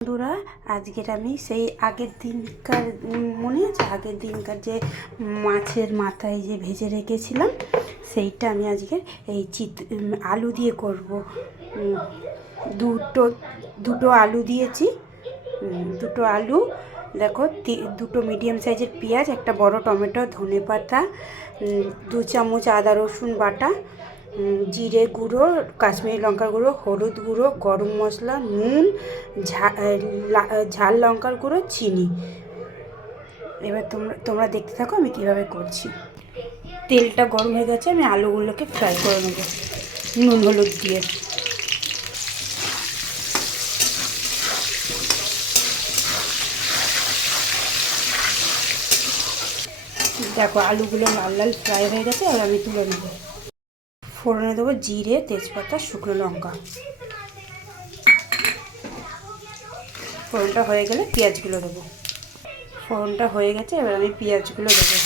বন্ধুরা, আজকের আমি সেই আগের দিনকার মনে আছে আগের দিনকার যে মাছের মাথায় যে ভেজে রেখেছিলাম সেইটা আমি আজকে এই আলু দিয়ে করব। দুটো আলু দিয়েছি, দুটো আলু দেখো, দুটো মিডিয়াম সাইজের পেঁয়াজ, একটা বড় টমেটো, ধনেপাতা, 2 চামচ আদা রসুন বাটা, জিরে গুঁড়ো, কাশ্মীরি লঙ্কার গুঁড়ো, হলুদ গুঁড়ো, গরম মশলা, নুন, ঝাল লঙ্কার গুঁড়ো, চিনি। এবার তোমরা দেখতে থাকো আমি কীভাবে করছি। তেলটা গরম হয়ে গেছে, আমি আলুগুলোকে ফ্রাই করে নেব নুন হলুদ দিয়ে। দেখো আলুগুলো লাল লাল ফ্রাই হয়ে গেছে, আর আমি তুলে নেব। ফোড়নে দেবো জিরে, তেজপাতা, শুকনো লঙ্কা। ফোড়নটা হয়ে গেলে পেঁয়াজগুলো দেবো। ফোড়নটা হয়ে গেছে, এবার আমি পেঁয়াজগুলো দেবো।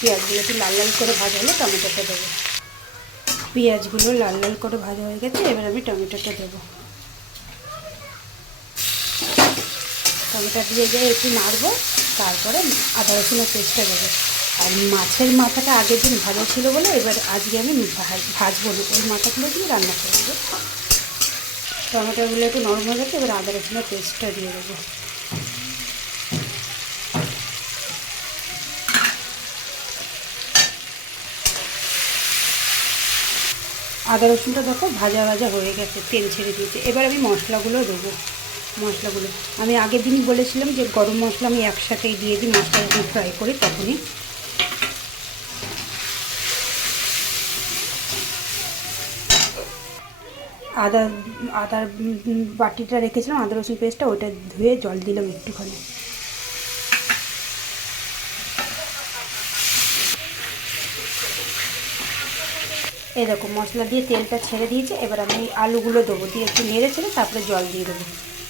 পেঁয়াজগুলো একটু লাল লাল করে ভাজা হলে টমেটোটা দেবো। পেঁয়াজগুলো লাল লাল করে ভাজা হয়ে গেছে, এবার আমি টমেটোটা দেবো। টমেটো দিয়ে একটু নাড়বো, তারপরে আদা রসুনের পেস্টটা দেবো। আর মাছের মাথাটা আগের দিন ভাজা ছিল বলে এবার আজকে আমি ভাজবো না, ওই মাথাগুলো দিয়ে রান্না করবো। টমেটোগুলো একটু নরম হয়ে গেছে, এবার আদা রসুনের পেস্টটা দিয়ে দেবো। আদা রসুনটা দেখো ভাজা ভাজা হয়ে গেছে, তেল ছেড়ে দিয়েছে। এবার আমি মশলাগুলো দেবো। মশলাগুলো আমি আগের দিনই বলেছিলাম যে গরম মশলা আমি একসাথেই দিয়ে দিই, মশলা যখন ফ্রাই করি তখনই। আদার বাটিটা রেখেছিলাম, আদা রসুন পেস্টটা, ওটা ধুয়ে জল দিলাম একটুখানি। এই দেখো মশলা দিয়ে তেলটা ছেড়ে দিয়েছে, এবার আমি আলুগুলো দেবো, দিয়ে একটু নেড়ে ছেড়ে তারপরে জল দিয়ে দেবো।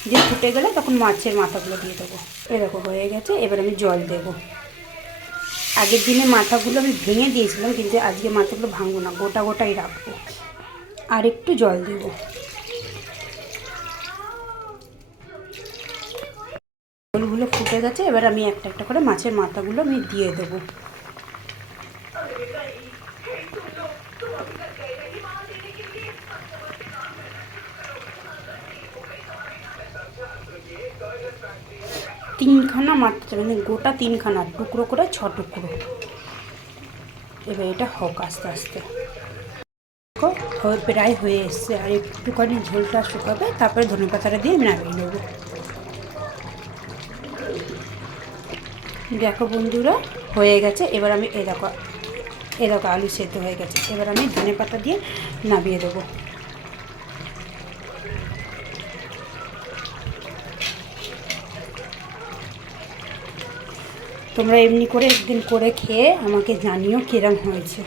দিয়ে ফুটে গেলে তখন মাছের মাথাগুলো দিয়ে দেবো। এই দেখো হয়ে গেছে, এবার আমি জল দেবো। আগের দিনে মাথাগুলো আমি ভেঙে দিয়েছিলাম, কিন্তু আজকে মাথাগুলো ভাঙবো না, গোটা গোটাই রাখবো। আর একটু জল দেবো। জলগুলো ফুটে গেছে, এবার আমি একটা একটা করে মাছের মাথাগুলো আমি দিয়ে দেবো। তিনখানা মারতে হবে, মানে গোটা তিনখানা, টুকরো করে 6 টুকরো। এবার এটা হোক আস্তে আস্তে। প্রায় হয়ে এসছে, আর একটুখানি ঝোলটা শুকাবে, তারপরে ধনেপাতাটা দিয়ে আমি নামিয়ে নেবো। দেখো বন্ধুরা হয়ে গেছে, এবার আমি এ দেখো আলু সেদ্ধ হয়ে গেছে, এবার আমি ধনেপাতা দিয়ে নামিয়ে দেবো। তোমরা এমনি করে একদিন করে খেয়ে আমাকে জানিও কিরম হয়েছে।